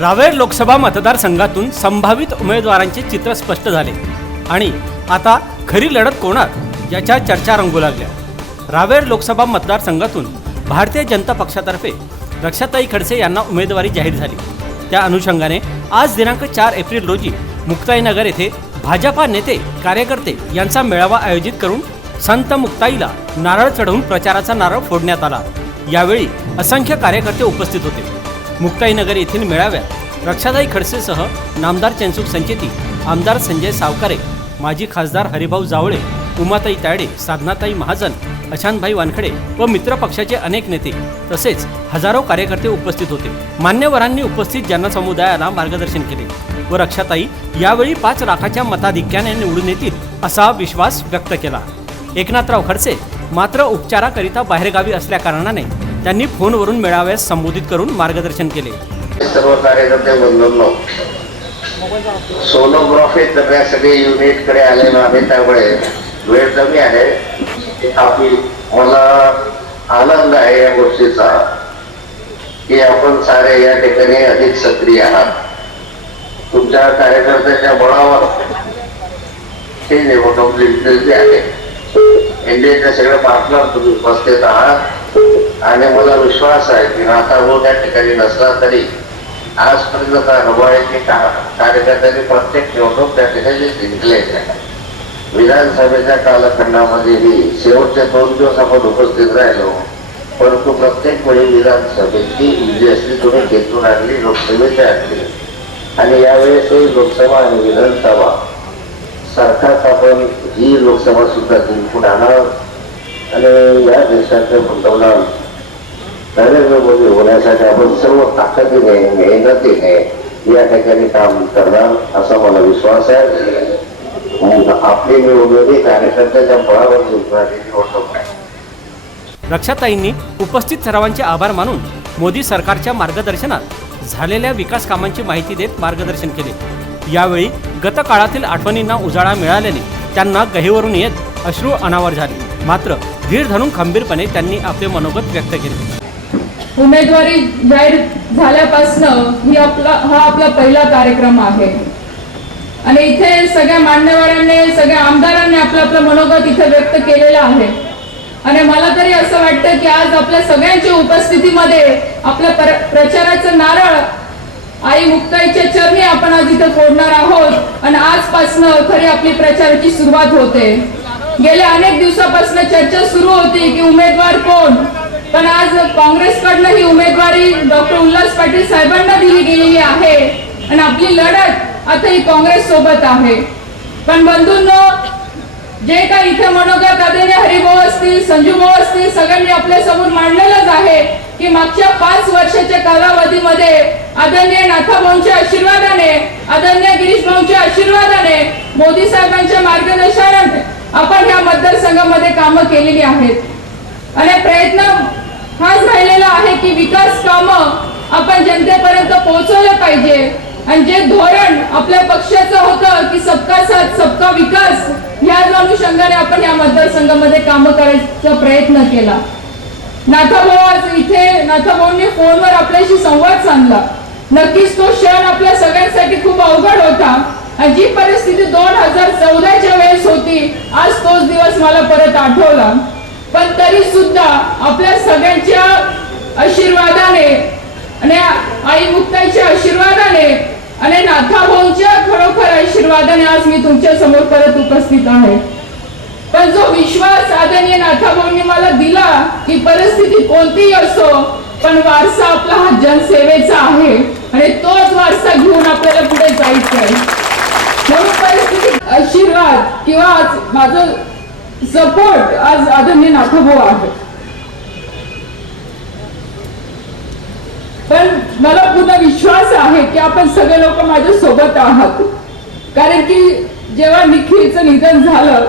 रावेर लोकसभा मतदारसंघातून संभावित उमेदवारांचे चित्र स्पष्ट झाले. आणि आता खरी लढत कोणात याच्या चर्चा रंगू लागल्या. रावेर लोकसभा मतदारसंघातून भारतीय जनता पक्षातर्फे रक्षाताई खडसे यांना उमेदवारी जाहीर झाली. त्या अनुषंगाने आज दिनांक चार एप्रिल रोजी मुक्ताईनगर येथे भाजपा नेते कार्यकर्ते यांचा मेळावा आयोजित करून संत मुक्ताईला नारळ चढवून प्रचाराचा नारळ फोडण्यात आला. यावेळी असंख्य कार्यकर्ते उपस्थित होते. मुक्ताईनगर येथील मेळाव्यात रक्षाताई खडसेसह नामदार चेनसुख संचेती आमदार संजय सावकारे माजी खासदार हरिभाऊ जावळे उमाताई तायडे साधनाताई महाजन अशांतभाई वानखडे व मित्र पक्षाचे अनेक नेते तसेच हजारो कार्यकर्ते उपस्थित होते. मान्यवरांनी उपस्थित जनसमुदायाला मार्गदर्शन केले व रक्षाताई यावेळी पाच लाखाच्या मताधिक्याने निवडून येतील असा विश्वास व्यक्त केला. एकनाथराव खडसे मात्र उपचाराकरिता बाहेरगावी असल्याकारणाने त्यांनी फोनवरून मेळाव्यास संबोधित करून मार्गदर्शन केले. सर्व कार्यकर्ते बंधूंनो सोनोग्राफी करण्यासाठी युनिटकडे आलेलो आहे त्यामुळे वेळ कमी आहे. आपली मला आनंद आहे या गोष्टीचा की आपण सारे या ठिकाणी अधिक सक्रिय आहात. तुमच्या कार्यकर्त्याच्या बळावर हे निवडणूक जिंकलेली आहे. इंडियाचे सगळे पार्टनर तुम्ही उपस्थित आहात. आणि मला विश्वास आहे की नाता भाऊ त्या ठिकाणी नसला तरी आजपर्यंत अनुभव आहे की कार्यकर्त्यांनी प्रत्येक निवडणूक त्या ठिकाणी जिंकले विधानसभेच्या कालखंडामध्येही शेवटचे दोन दिवस आपण उपस्थित राहिलो परंतु प्रत्येक वेळी विधानसभेची विजय असली तुम्ही घेतून आणली लोकसभेची आणली. आणि यावेळेसही लोकसभा आणि विधानसभा सारखाच आपण ही लोकसभा सुद्धा जिंकून आणणार. आणि या देशाचे पंतप्रधान नरेंद्र मोदी होण्यासाठी आपण सर्व ताकदीने मेहनतीने या ठिकाणी काम करणार असा मला विश्वास आहे. आपली निवडणुकी कार्यकर्त्याच्या बळावर जिंकणारी निवडणूक आहे. रक्षाताईंनी उपस्थित सर्वांचे आभार मानून मोदी सरकारच्या मार्गदर्शनात झालेल्या विकास कामांची माहिती देत मार्गदर्शन केले. यावेळी गतकाळातील आठवणींना उजाळा मिळाल्याने त्यांना गहेवरून येत अश्रू अनावर झाले. मात्र धीर धरून खंबीरपणे त्यांनी आपले मनोगत व्यक्त केले. उमेदवारी जाहीर झाल्यापासनं ही आपला हा आपला पहिला कार्यक्रम आहे. आणि इथे सगळ्या मान्यवरांनी सगळ्या आमदारांनी आपलं आपलं मनोगत इथे व्यक्त केलेलं आहे. आणि मला तरी असं वाटतं की आज आपल्या सगळ्यांच्या उपस्थितीमध्ये आपल्या प्रचाराचं नारळ आई मुक्ताईच्या चरणी आपण आज इथे फोडणार आहोत. आणि आजपासनं खरी आपली प्रचाराची सुरुवात होते. गेल्या अनेक दिवसापासून चर्चा सुरू होती की उमेदवार कोण? पण आज काँग्रेसकडनं ही उमेदवारी डॉक्टर उल्हास पाटील साहेबांना दिली गेलेली आहे. आणि आपली लढत आता ही काँग्रेस सोबत आहे. पण बंधूंनो जे काही इथे मनोगत आदरणीय हरिभाऊ असतील संजू भाऊ असतील सगळ्यांनी आपल्यासमोर मांडलेलंच आहे की मागच्या पाच वर्षाच्या कालावधीमध्ये आदरणीय नाथाभाऊंच्या आशीर्वादाने आदरणीय गिरीश भाऊंच्या आशीर्वादाने मोदी साहेबांच्या मार्गदर्शनाने आपण या मतदारसंघामध्ये कामं केलेली आहेत. आणि प्रयत्न हाच राहिलेला आहे की विकास कामं आपण जनतेपर्यंत पोहोचवलं पाहिजे. आणि जे धोरण आपल्या पक्षाचं होतं की सबका साथ सबका विकास ह्या अनुषंगाने आपण या मतदारसंघामध्ये कामं करायचा प्रयत्न केला. नाथाभाऊ आज इथे नाथाभाऊंनी फोनवर आपल्याशी संवाद साधला. नक्कीच तो क्षण आपल्या सगळ्यांसाठी खूप अवघड होता. आणि जी परिस्थिती दोन हजार चौदाच्या आज तोच दिवस मला परत आठवला. पण तरी सुद्धा आपल्या सगळ्यांच्या आशीर्वादाने आणि आई मुक्ताईच्या आशीर्वादाने आणि नाथाभाऊंच्या खरोखर आशीर्वादाने आज मी तुमच्यासमोर परत उपस्थित आहे. पण जो विश्वास आदरणीय नाथाभाऊंनी मला दिला की परिस्थिती कोणतीही असो पण वारसा आपला हा जनसेवेचा आहे आणि तोच वारसा घेऊन आपल्याला पुढे जायचं आहे म्हणून परिस्थिती आशीर्वाद किंवा आज माझं सपोर्ट आज आदरणीय नाथाभाऊ आहे पण मला पुन्हा विश्वास आहे की आपण सगळे लोक माझ्या सोबत आहात. कारण की जेव्हा निखिलचं निधन झालं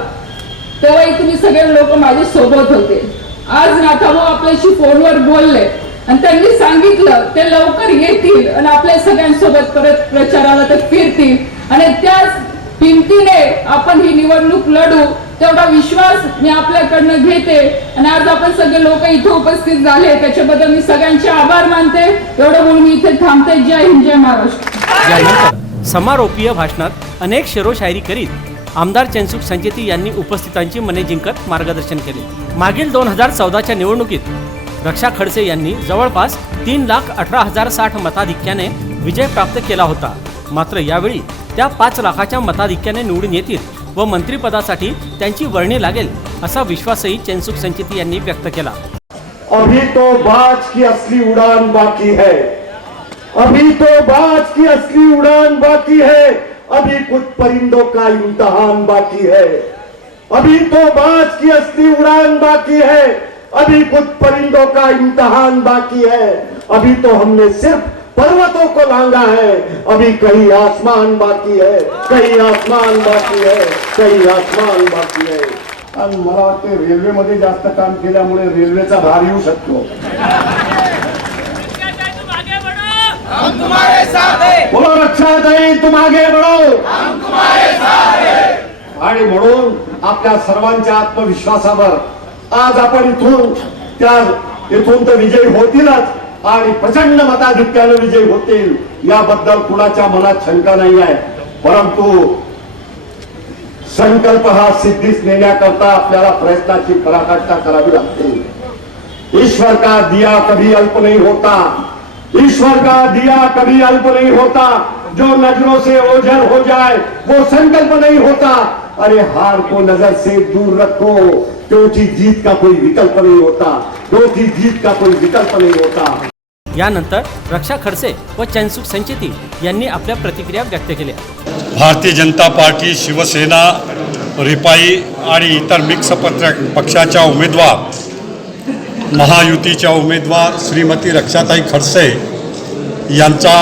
तेव्हाही तुम्ही सगळे लोक माझ्या सोबत होते. आज नाथाभाऊ आपल्याशी फोनवर बोलले आणि त्यांनी सांगितलं ते लवकर येतील आणि आपल्या सगळ्यांसोबत परत प्रचाराला ते फिरतील. आणि त्याच हिमतीने आपण ही निवडणूक लढू तेवढा विश्वास मी आपल्याकडनं घेते. आणि आज आपण सगळे लोक इथे उपस्थित झाले त्याच्याबद्दल मी सगळ्यांचे आभार मानते. एवढं म्हणून मी इथे थांबते. जय हिंद जय महाराष्ट्र. समारोपीय भाषणात अनेक शेरो शायरी करीत आमदार चेनसुख संचेती यांनी उपस्थितांची मने जिंकत मार्गदर्शन केले. मागील दोन हजार चौदाच्या निवडणुकीत रक्षा खडसे यांनी जवळपास तीन लाख अठरा हजार साठ मताधिक्याने विजय प्राप्त केला होता. मात्र यावेळी त्या पाच लाखाच्या मताधिक्याने निवडून येतील व मंत्रिपदासाठी त्यांची वर्णी लागेल असा विश्वासही चेनसुख संचिती यांनी व्यक्त केला. अभी तो बाज की असली उड़ान बाकी है। अभी तो बाज की असली उड़ान बाकी है। अभी कुछ परिंदों का इम्तहान बाकी है। अभी तो बाज की असली उड़ान बाकी है। अभी कुछ परिंदों का इम्तहान बाकी है। अभी तो हमने सिर्फ पर्वतों को लांगा है। अभी कहीं आसमान बाकी है। कहीं आसमान बाकी है। कहीं आसमान बाकी है। आणि मला वाटते रेल्वेमध्ये जास्त काम केल्यामुळे रेल्वेचा भार येऊ शकतो. बोलो रक्षा दई तुम आगे बढ़ो। आणि म्हणून आपल्या सर्वांच्या आत्मविश्वासावर आज आपण इथून त्या इथून तर विजयी होतीलच. प्रचंड मताधिक्याने विजयी होतील याबद्दल कुणाच्या शंका नाही आहे. परंतु संकल्प हा सिद्धीस नेण्याकरता आपल्याला प्रयत्नाची पराकाष्ठा करावी लागते. ईश्वर का दिया कभी अल्प नहीं होता? ईश्वर का दिया कभी अल्प नहीं होता? जो नज़रों से ओझल हो जाए, वो संकल्प नहीं होता. अरे हार को नज़र से दूर रखो. क्योंकि जीत का कोई विकल्प नहीं होता क्योंकि जीत का कोई विकल्प नहीं होता। यानंतर रक्षा खडसे व चैनसुख संचेती यांनी आपल्या प्रतिक्रिया व्यक्त केल्या. भारतीय जनता पार्टी शिवसेना रिपाई आणि इतर मिक्स पत्र पक्षाच्या उमेदवार महायुतीच्या उमेदवार श्रीमती रक्षाताई खडसे यांचा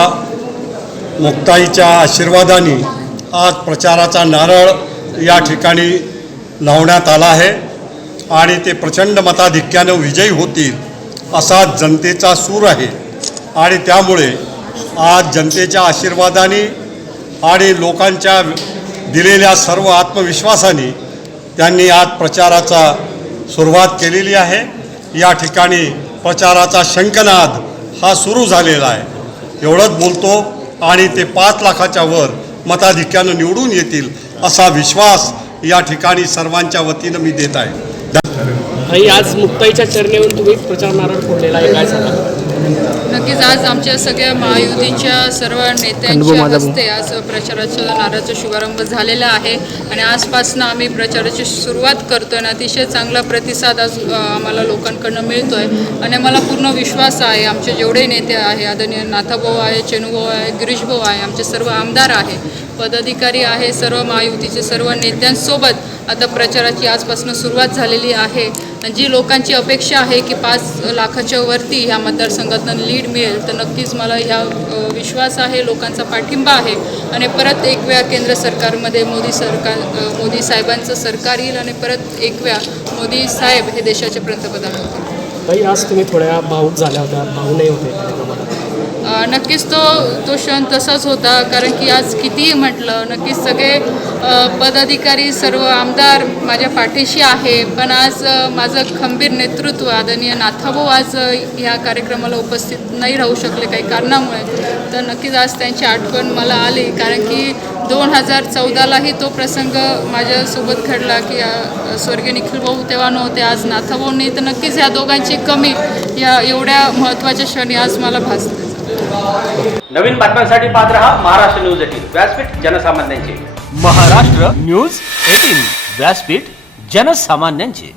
मुक्ताईच्या आशीर्वादाने आज प्रचाराचा नारळ या ठिकाणी लावण्यात आला आहे. आणि ते प्रचंड मताधिक्यानं विजयी होतील असा जनतेचा सूर आहे. आणि त्यामुळे आज जनतेच्या आशीर्वादाने आणि लोकांच्या दिलेल्या सर्व आत्मविश्वासाने त्यांनी आज प्रचाराचा सुरुवात केलेली आहे. या ठिकाणी प्रचाराचा शंखनाद हा सुरू झालेला आहे. एवढंच बोलतो आणि ते पाच लाखाच्या वर मताधिक्यानं निवडून येतील असा विश्वास या ठिकाणी सर्वांच्या वतीनं मी देत आहे. आणि आज मुक्ताईच्या चरणेवरून तुम्ही प्रचार नारळ फोडलेला आहे काय सांगा? नक्कीच आज आमच्या सगळ्या महायुतीच्या सर्व नेत्यांच्या हस्ते आज प्रचाराच्या नाराचा शुभारंभ झालेला आहे. आणि आजपासून आम्ही प्रचाराची सुरुवात करतोय आणि अतिशय चांगला प्रतिसाद आज आम्हाला लोकांकडनं मिळतोय. आणि मला पूर्ण विश्वास आहे आमचे जेवढे नेते आहे आदरणीय नाथाभाऊ आहे चेनुभाऊ आहे गिरीशभाऊ आहे आमचे सर्व आमदार आहे पदाधिकारी आहे सर्व महायुतीचे सर्व नेत्यांसोबत आता प्रचाराची आजपासून सुरुवात झालेली आहे. जी लोकांची अपेक्षा आहे की पाच लाखाच्या वरती ह्या मतदारसंघातून लीड मिळेल तर नक्कीच मला ह्या विश्वास आहे लोकांचा पाठिंबा आहे. आणि परत एक वेळा केंद्र सरकारमध्ये मोदी सरकार मोदी साहेबांचं सरकार येईल आणि परत एक वेळा मोदी साहेब हे देशाचे पंतप्रधान होते आज तुम्ही थोड्या भाऊक झाल्या होत्या भाऊ नाही होते नक्कीच तो तो क्षण तसाच होता कारण की आज कितीही म्हटलं नक्कीच सगळे पदाधिकारी सर्व आमदार माझ्या पाठीशी आहे पण आज माझं खंबीर नेतृत्व आदरणीय नाथाभाऊ आज ह्या कार्यक्रमाला उपस्थित नाही राहू शकले काही कारणामुळे. तर नक्कीच आज त्यांची आठवण मला आली कारण की दोन हजार चौदालाही तो प्रसंग माझ्यासोबत घडला की स्वर्गीय निखिल भाऊ तेव्हा नव्हते आज नाथाभाऊ नाही तर नक्कीच ह्या दोघांची कमी या एवढ्या महत्त्वाच्या क्षणी आज मला भासते नवीन बातम्यांसाठी पाहत रहा महाराष्ट्र न्यूज एटीन. व्यासपीठ जनसामान्यांचे. Maharashtra news eighteen. व्यासपीठ जनसामान्यांचे.